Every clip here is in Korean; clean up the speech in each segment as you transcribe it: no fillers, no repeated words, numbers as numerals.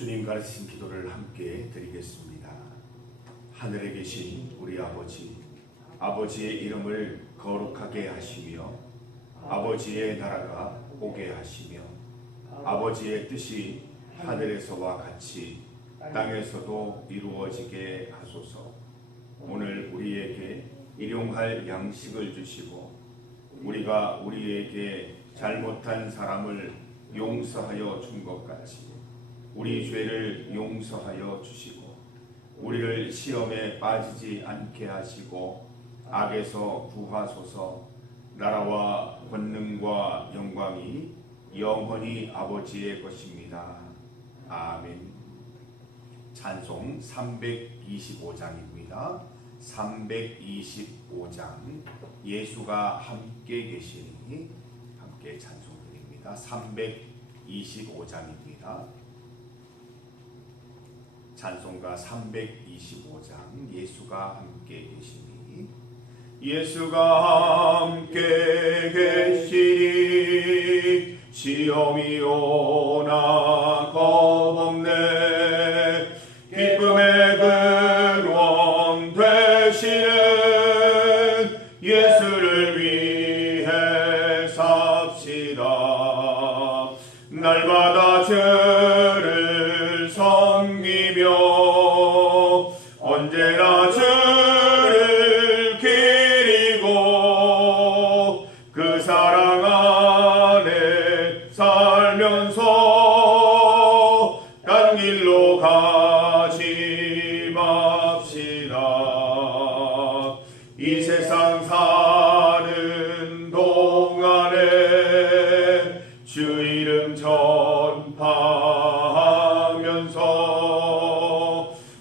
주님 가르치신 기도를 함께 드리겠습니다. 하늘에 계신 우리 아버지, 아버지의 이름을 거룩하게 하시며 아버지의 나라가 오게 하시며 아버지의 뜻이 하늘에서와 같이 땅에서도 이루어지게 하소서. 오늘 우리에게 일용할 양식을 주시고 우리가 우리에게 잘못한 사람을 용서하여 준 것 같이 우리 죄를 용서하여 주시고 우리를 시험에 빠지지 않게 하시고 악에서 구하소서. 나라와 권능과 영광이 영원히 아버지의 것입니다. 아멘. 찬송 325장입니다. 325장 예수가 함께 계시니 함께 찬송드립니다. 325장입니다. 찬송가 325장 예수가 함께 계시니 예수가 함께 계시니 시험이 오나 겁없네. 기쁨의 근원 되시는 예수를 위해 삽시다. 날마다 주를 섬기며 언제나 주를 기리고 그 사랑 안에 살면서 딴 길로 가지 맙시다. 이 세상 사는 동안에 주 이름 전파하면서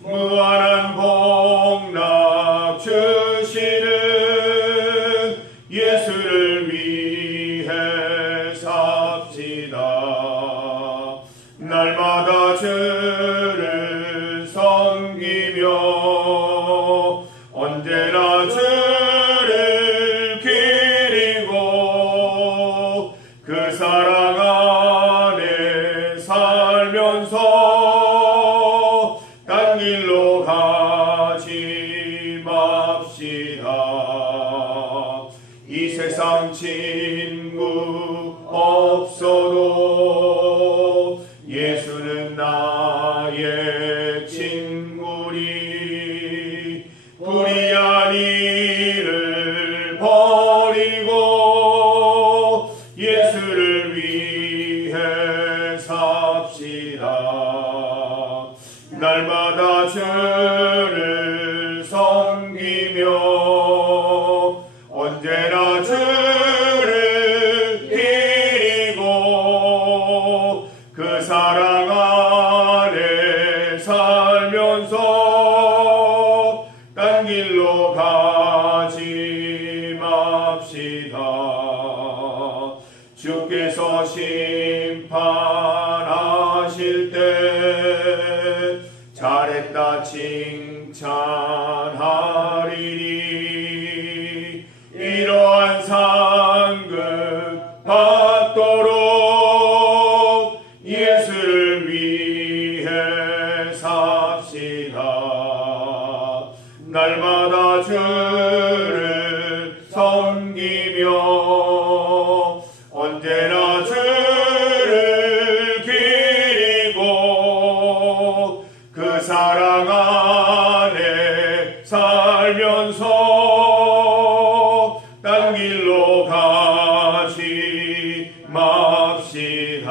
무한한 복락 주시는 예수를 위해 삽시다. 날마다 주를 섬기며 언제나 주를 기리고 그 사랑 안에 살면서 딴 길로 가지 맙시다. 이 세상 친구 없어도 예수는 나의 친구니 불의한 일을 버리고 예수를 위해 삽시다. 날마다 주를 섬기며 언제나 주를 기리고 그 사랑 안에 살면서 딴 길로 가지 맙시다. 주께서 심판하실 때 잘했다 칭찬하리니 이러한 상급 받도록 예수를 위해 삽시다. 날마다 주를 섬기며 언제나 주를 기리고 그 사랑 안에 살면서 딴 길로 가지 맙시다.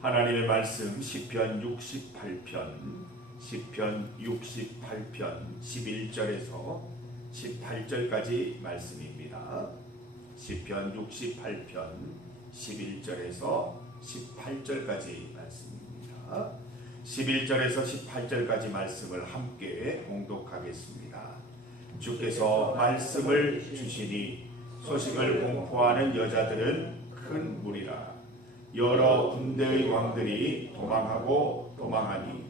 하나님의 말씀 시편 68편 11절에서 18절까지 말씀입니다. 시편 68편 11절에서 18절까지 말씀입니다. 11절에서 18절까지 말씀을 함께 봉독하겠습니다. 주께서 말씀을 주시니 소식을 공포하는 여자들은 큰 무리라. 여러 군대의 왕들이 도망하고 도망하니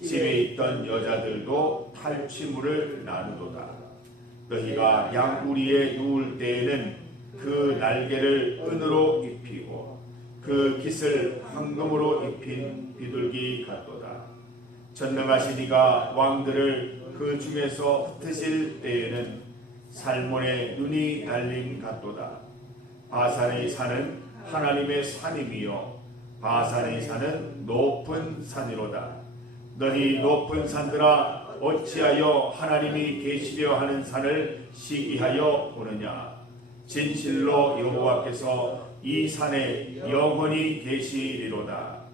집에 있던 여자들도 탈취물을 나누도다. 너희가 양우리에 누울 때에는 그 그 날개를 은으로 입히고 그 깃을 황금으로 입힌 비둘기 같도다. 전능하신 이가 왕들을 그 중에서 흩으실 때에는 살몬의 눈이 달린 같도다. 바산의 산은 하나님의 산임이요 바산의 산은 높은 산이로다. 너희 높은 산들아 어찌하여 하나님이 계시려 하는 산을 시기하여 보느냐. 진실로 여호와께서 이 산에 영원히 계시리로다.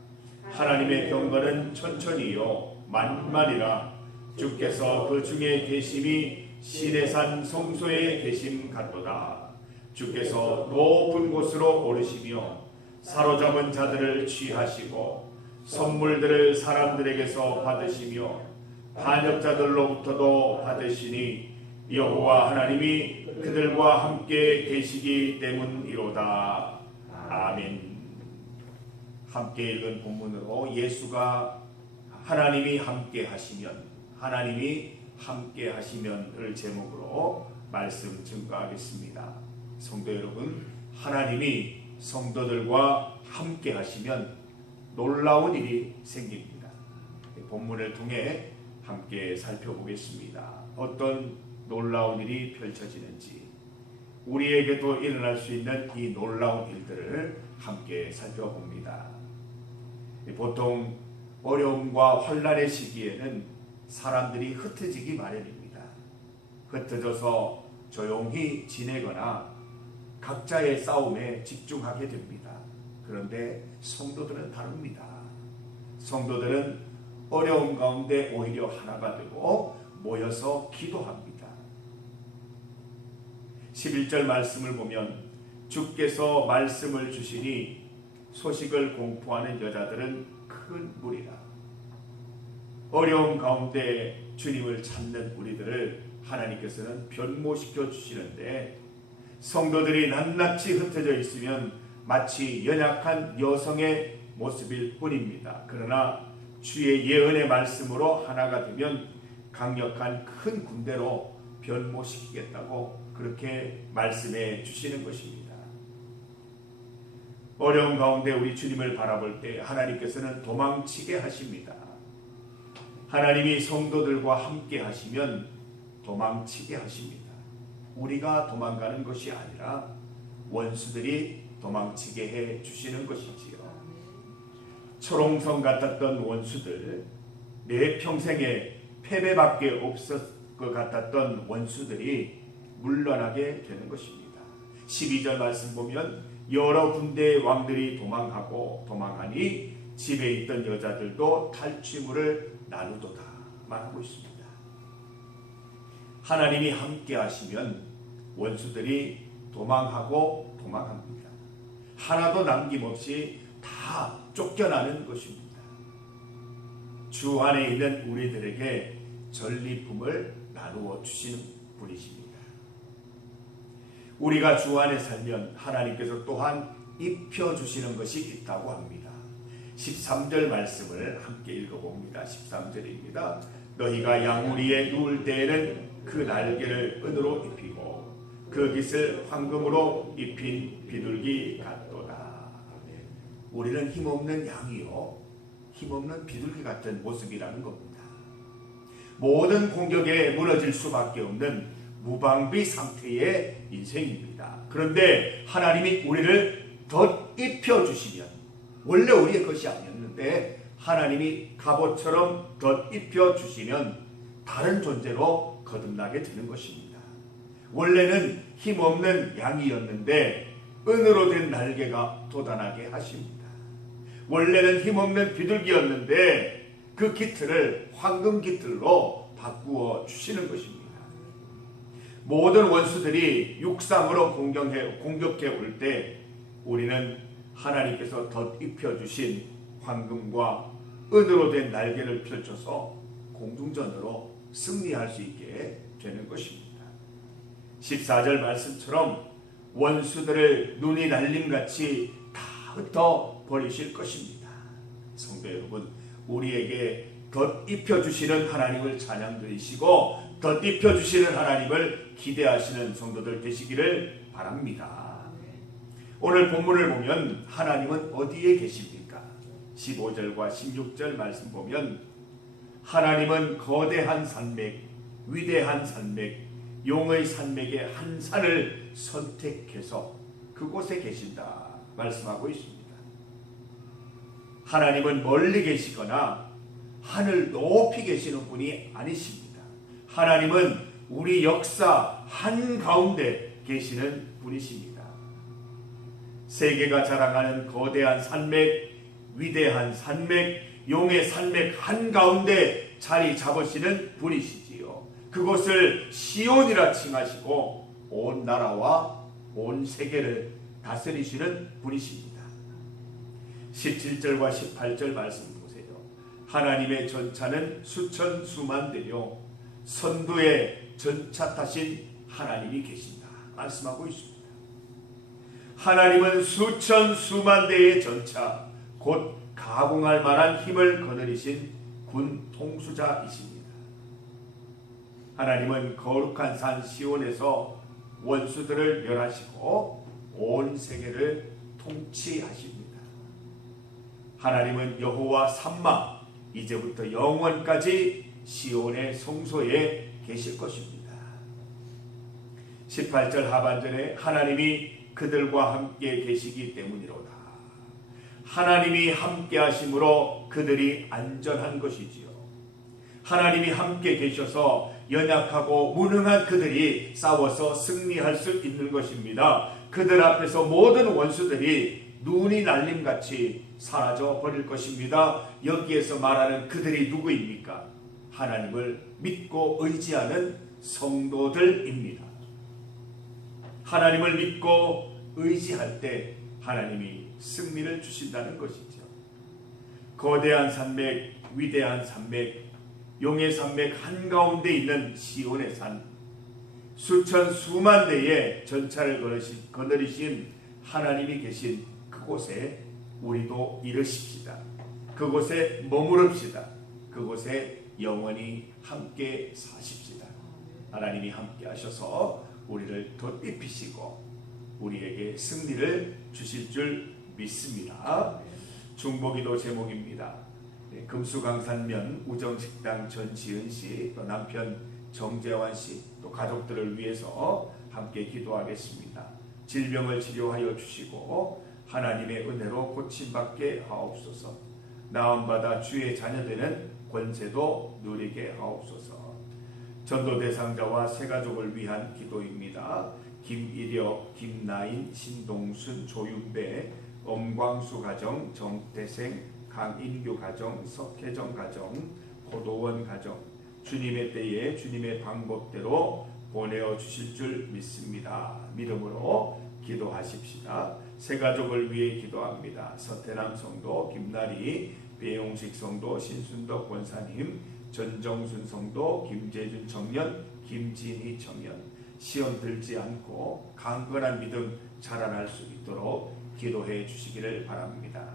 하나님의 경건은 천천히요 만만이라. 주께서 그 중에 계심이 시내산 성소에 계심 같도다. 주께서 높은 곳으로 오르시며 사로잡은 자들을 취하시고 선물들을 사람들에게서 받으시며 반역자들로부터도 받으시니 여호와 하나님이 그들과 함께 계시기 때문이로다. 아멘. 함께 읽은 본문으로 예수가 하나님이 함께 하시면을 제목으로 말씀 증거하겠습니다. 성도 여러분, 하나님이 성도들과 함께 하시면 놀라운 일이 생깁니다. 본문을 통해 함께 살펴보겠습니다. 어떤 놀라운 일이 펼쳐지는지, 우리에게도 일어날 수 있는 이 놀라운 일들을 함께 살펴봅니다. 보통 어려움과 환난의 시기에는 사람들이 흩어지기 마련입니다. 흩어져서 조용히 지내거나 각자의 싸움에 집중하게 됩니다. 그런데 성도들은 다릅니다. 성도들은 어려움 가운데 오히려 하나가 되고 모여서 기도합니다. 11절 말씀을 보면 주께서 말씀을 주시니 소식을 공포하는 여자들은 큰 무리라. 어려움 가운데 주님을 찾는 우리들을 하나님께서는 변모시켜 주시는데, 성도들이 낱낱이 흩어져 있으면 마치 연약한 여성의 모습일 뿐입니다. 그러나 주의 예언의 말씀으로 하나가 되면 강력한 큰 군대로 변모시키겠다고 그렇게 말씀해 주시는 것입니다. 어려운 가운데 우리 주님을 바라볼 때 하나님께서는 도망치게 하십니다. 하나님이 성도들과 함께 하시면 도망치게 하십니다. 우리가 도망가는 것이 아니라 원수들이 도망치게 해 주시는 것이지요. 초롱성 같았던 원수들, 내 평생에 패배밖에 없을 것 같았던 원수들이 물러나게 되는 것입니다. 12절 말씀 보면 여러 군대의 왕들이 도망하니 집에 있던 여자들도 탈취물을 나누도다 말하고 있습니다. 하나님이 함께 하시면 원수들이 도망합니다. 하나도 남김없이 다 쫓겨나는 것입니다. 주 안에 있는 우리들에게 전리품을 나누어 주시는 분이십니다. 우리가 주 안에 살면 하나님께서 또한 입혀주시는 것이 있다고 합니다. 13절 말씀을 함께 읽어봅니다. 13절입니다. 너희가 양우리에 누울 때에는 그 날개를 은으로 입히고 그 깃을 황금으로 입힌 비둘기 같도다. 우리는 힘없는 양이요 힘없는 비둘기 같은 모습이라는 겁니다. 모든 공격에 무너질 수밖에 없는 무방비 상태의 인생입니다. 그런데 하나님이 우리를 덧입혀주시면, 원래 우리의 것이 아니었는데 하나님이 갑옷처럼 덧입혀주시면 다른 존재로 거듭나게 되는 것입니다. 원래는 힘없는 양이었는데 은으로 된 날개가 돋아나게 하십니다. 원래는 힘없는 비둘기였는데 그 깃털을 황금 깃털로 바꾸어 주시는 것입니다. 모든 원수들이 육상으로 공격해 올 때 우리는 하나님께서 덧입혀 주신 황금과 은으로 된 날개를 펼쳐서 공중전으로 승리할 수 있게 되는 것입니다. 14절 말씀처럼 원수들을 눈이 날림같이 다 흩어 버리실 것입니다. 성도 여러분, 우리에게 덧입혀 주시는 하나님을 찬양드리시고 덧입혀 주시는 하나님을 기대하시는 성도들 되시기를 바랍니다. 오늘 본문을 보면 하나님은 어디에 계십니까? 15절과 16절 말씀 보면 하나님은 거대한 산맥, 위대한 산맥, 용의 산맥의 한 산을 선택해서 그곳에 계신다 말씀하고 있습니다. 하나님은 멀리 계시거나 하늘 높이 계시는 분이 아니십니다. 하나님은 우리 역사 한가운데 계시는 분이십니다. 세계가 자랑하는 거대한 산맥, 위대한 산맥, 용의 산맥 한가운데 자리 잡으시는 분이시지요. 그곳을 시온이라 칭하시고 온 나라와 온 세계를 다스리시는 분이십니다. 17절과 18절 말씀 보세요. 하나님의 전차는 수천 수만 대요 선두에 전차 타신 하나님이 계신다 말씀하고 있습니다. 하나님은 수천 수만 대의 전차 곧 가공할 만한 힘을 거느리신 군 통수자이십니다. 하나님은 거룩한 산 시온에서 원수들을 멸하시고 온 세계를 통치하십니다. 하나님은 여호와 삼마 이제부터 영원까지 시온의 성소에 계실 것입니다. 18절 하반절에 하나님이 그들과 함께 계시기 때문이로다. 하나님이 함께 하심으로 그들이 안전한 것이지요. 하나님이 함께 계셔서 연약하고 무능한 그들이 싸워서 승리할 수 있는 것입니다. 그들 앞에서 모든 원수들이 눈이 날림같이 사라져 버릴 것입니다. 여기에서 말하는 그들이 누구입니까? 하나님을 믿고 의지하는 성도들입니다. 하나님을 믿고 의지할 때 하나님이 승리를 주신다는 것이죠. 거대한 산맥, 위대한 산맥, 용의 산맥 한가운데 있는 시온의 산, 수천 수만 대의 전차를 거느리신 하나님이 계신 그곳에 우리도 이르십시다. 그곳에 머무릅시다. 그곳에 영원히 함께 사십시다. 하나님이 함께 하셔서 우리를 덧입히시고 우리에게 승리를 주실 줄 믿습니다. 중보기도 제목입니다. 금수강산면 우정식당 전지은씨, 또 남편 정재환씨, 또 가족들을 위해서 함께 기도하겠습니다. 질병을 치료하여 주시고 하나님의 은혜로 고침받게 하옵소서. 나음받아 주의 자녀되는 권세도 누리게 하옵소서. 전도 대상자와 새가족을 위한 기도입니다. 김일혁, 김나인, 신동순, 조윤배, 엄광수 가정, 정태생, 강인규 가정, 석혜정 가정, 고도원 가정, 주님의 때에 주님의 방법대로 보내어 주실 줄 믿습니다. 믿음으로 기도하십시다. 새 가족을 위해 기도합니다. 서태남 성도, 김나리, 배용식 성도, 신순덕 권사님, 전정순 성도, 김재준 청년, 김진희 청년, 시험 들지 않고 강건한 믿음 자라날 수 있도록 기도해 주시기를 바랍니다.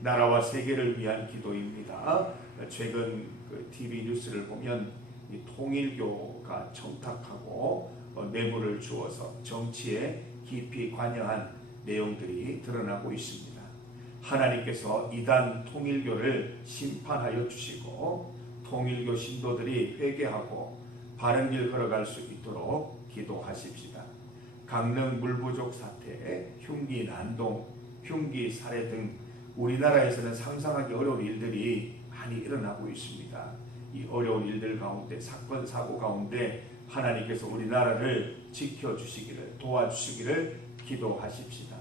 나라와 세계를 위한 기도입니다. 최근 TV 뉴스를 보면 이 통일교가 청탁하고 뇌물을 주어서 정치에 깊이 관여한 내용들이 드러나고 있습니다. 하나님께서 이단 통일교를 심판하여 주시고 통일교 신도들이 회개하고 바른 길 걸어갈 수 있도록 기도하십시다. 강릉 물부족 사태, 흉기 난동, 흉기 살해 등 우리나라에서는 상상하기 어려운 일들이 많이 일어나고 있습니다. 이 어려운 일들 가운데, 사건 사고 가운데 하나님께서 우리나라를 지켜주시기를, 도와주시기를 기도하십시다.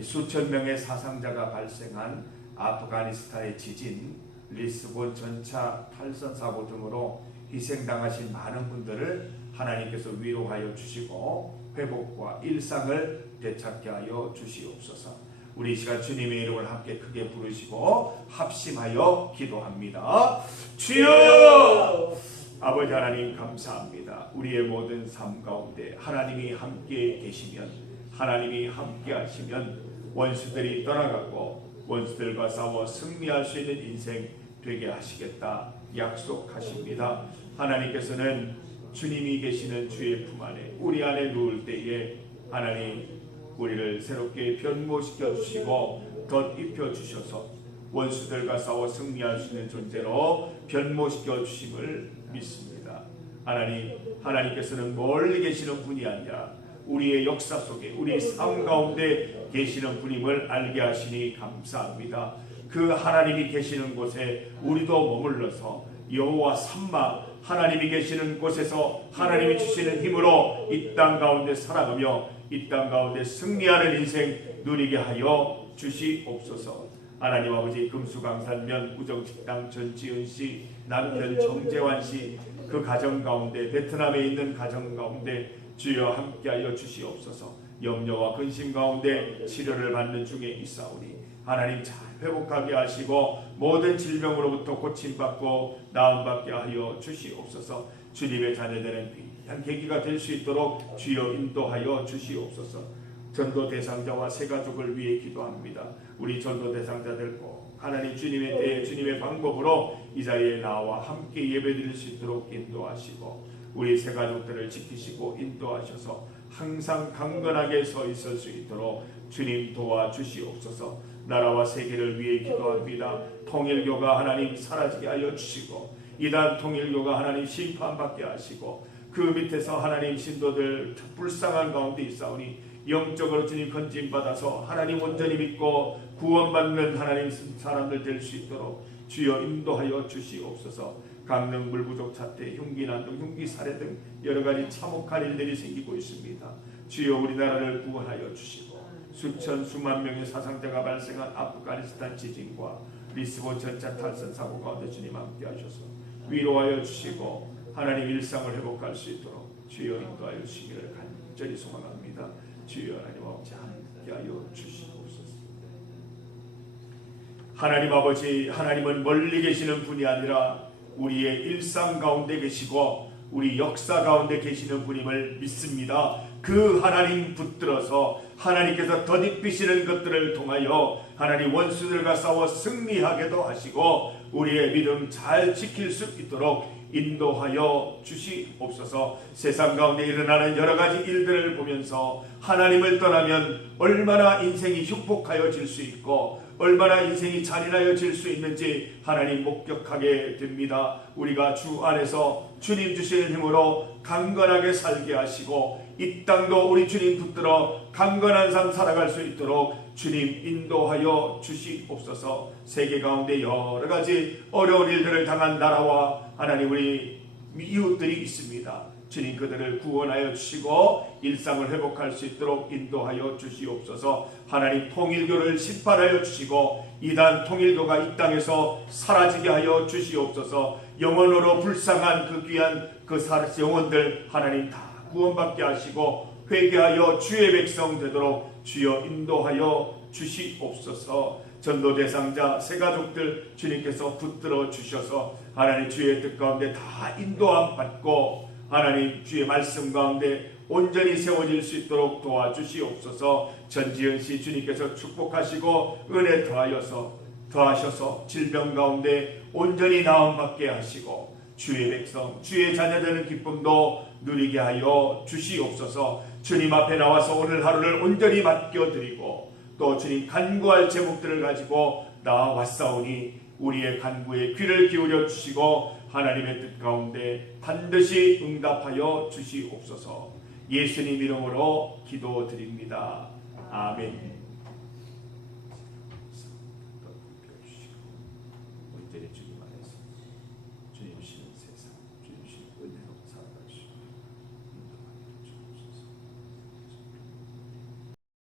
수천 명의 사상자가 발생한 아프가니스탄의 지진, 리스본 전차 탈선 사고 등으로 희생당하신 많은 분들을 하나님께서 위로하여 주시고 회복과 일상을 되찾게 하여 주시옵소서. 우리 이 시간 주님의 이름을 함께 크게 부르시고 합심하여 기도합니다. 주여! 아버지 하나님 감사합니다. 우리의 모든 삶 가운데 하나님이 함께 계시면, 하나님이 함께 하시면 원수들이 떠나가고 원수들과 싸워 승리할 수 있는 인생 되게 하시겠다 약속하십니다. 하나님께서는 주님이 계시는 주의 품 안에, 우리 안에 누울 때에 하나님 우리를 새롭게 변모시켜 주시고 덧입혀 주셔서 원수들과 싸워 승리할 수 있는 존재로 변모시켜 주심을 믿습니다. 하나님께서는 멀리 계시는 분이 아니라 우리의 역사 속에 우리 삶 가운데 계시는 분임을 알게 하시니 감사합니다. 그 하나님이 계시는 곳에 우리도 머물러서 여호와 삼마 하나님이 계시는 곳에서 하나님이 주시는 힘으로 이 땅 가운데 살아가며 이 땅 가운데 승리하는 인생 누리게 하여 주시옵소서. 하나님 아버지, 금수강산면 우정식당 전지은씨, 남편 정재환씨, 그 가정 가운데 베트남에 있는 가정 가운데 주여 함께하여 주시옵소서. 염려와 근심 가운데 치료를 받는 중에 있사오니 하나님 잘 회복하게 하시고 모든 질병으로부터 고침받고 나음받게 하여 주시옵소서. 주님의 자녀되는 귀한 계기가 될 수 있도록 주여 인도하여 주시옵소서. 전도 대상자와 새 가족을 위해 기도합니다. 우리 전도 대상자들 꼭 하나님 주님의 때 주님의 방법으로 이 자리에 나와 함께 예배드릴 수 있도록 인도하시고 우리 새 가족들을 지키시고 인도하셔서 항상 강건하게 서 있을 수 있도록 주님 도와주시옵소서. 나라와 세계를 위해 기도합니다. 통일교가 하나님 사라지게 하여 주시고 이단 통일교가 하나님 심판받게 하시고 그 밑에서 하나님 신도들 불쌍한 가운데 있사오니 영적으로 주님 건진받아서 하나님 온전히 믿고 구원받는 하나님 사람들 될 수 있도록 주여 인도하여 주시옵소서. 강릉 물부족 사태, 흉기난 등 흉기 살해 등 여러 가지 참혹한 일들이 생기고 있습니다. 주여 우리나라를 구원하여 주시고 수천 수만 명의 사상자가 발생한 아프가니스탄 지진과 리스본 전차 탈선 사고 가운데 주님 함께 하셔서 위로하여 주시고 하나님 일상을 회복할 수 있도록 주여 인도하여 주시기를 간절히 소망합니다. 주여 하나님 아버지 함께하여 주시옵소서. 하나님 아버지, 하나님은 멀리 계시는 분이 아니라 우리의 일상 가운데 계시고 우리 역사 가운데 계시는 분임을 믿습니다. 그 하나님 붙들어서 하나님께서 덧입히시는 것들을 통하여 하나님 원수들과 싸워 승리하게도 하시고 우리의 믿음 잘 지킬 수 있도록 인도하여 주시옵소서. 세상 가운데 일어나는 여러 가지 일들을 보면서 하나님을 떠나면 얼마나 인생이 흉폭하여질 수 있고 얼마나 인생이 잔인하여질 수 있는지 하나님 목격하게 됩니다. 우리가 주 안에서 주님 주시는 힘으로 강건하게 살게 하시고 이 땅도 우리 주님 붙들어 강건한 삶 살아갈 수 있도록 주님 인도하여 주시옵소서. 세계 가운데 여러 가지 어려운 일들을 당한 나라와 하나님 우리 이웃들이 있습니다. 주님 그들을 구원하여 주시고 일상을 회복할 수 있도록 인도하여 주시옵소서. 하나님 통일교를 심판하여 주시고 이단 통일교가 이 땅에서 사라지게 하여 주시옵소서. 영원으로 불쌍한 그 귀한 그 영혼들 하나님 다 구원받게 하시고 회개하여 주의 백성 되도록 주여 인도하여 주시옵소서. 전도 대상자 새 가족들 주님께서 붙들어 주셔서 하나님 주의 뜻 가운데 다 인도함 받고 하나님 주의 말씀 가운데 온전히 세워질 수 있도록 도와주시옵소서. 전지은씨 주님께서 축복하시고 은혜 더하셔서 질병 가운데 온전히 나음받게 하시고 주의 백성 주의 자녀되는 기쁨도 누리게 하여 주시옵소서. 주님 앞에 나와서 오늘 하루를 온전히 맡겨드리고 또 주님 간구할 제목들을 가지고 나왔사오니 우리의 간구에 귀를 기울여 주시고 하나님의 뜻 가운데 반드시 응답하여 주시옵소서. 예수님 이름으로 기도드립니다. 아멘.